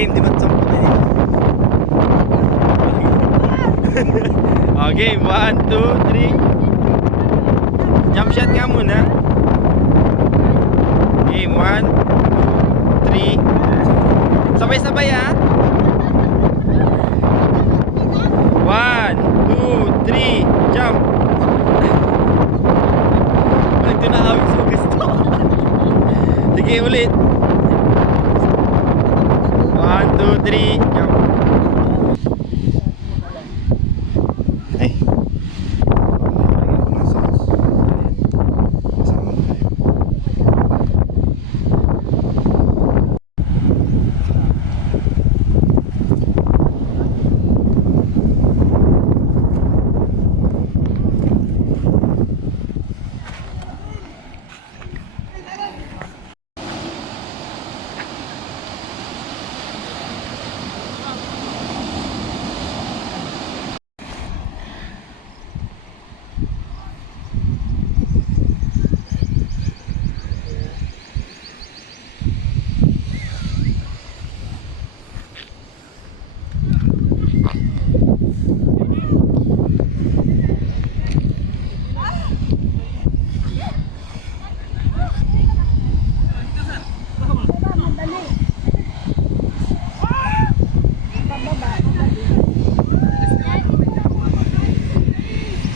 game, di ba? Okay, 1, 2, 3. Jump shot nga muna. Game 1, 2, 3. Sabay-sabay ah. 1, 2, 3. Jump. Ito na awit sa gusto. Sige ulit. 1, 2, 3. Jump. Ay.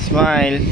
Smile.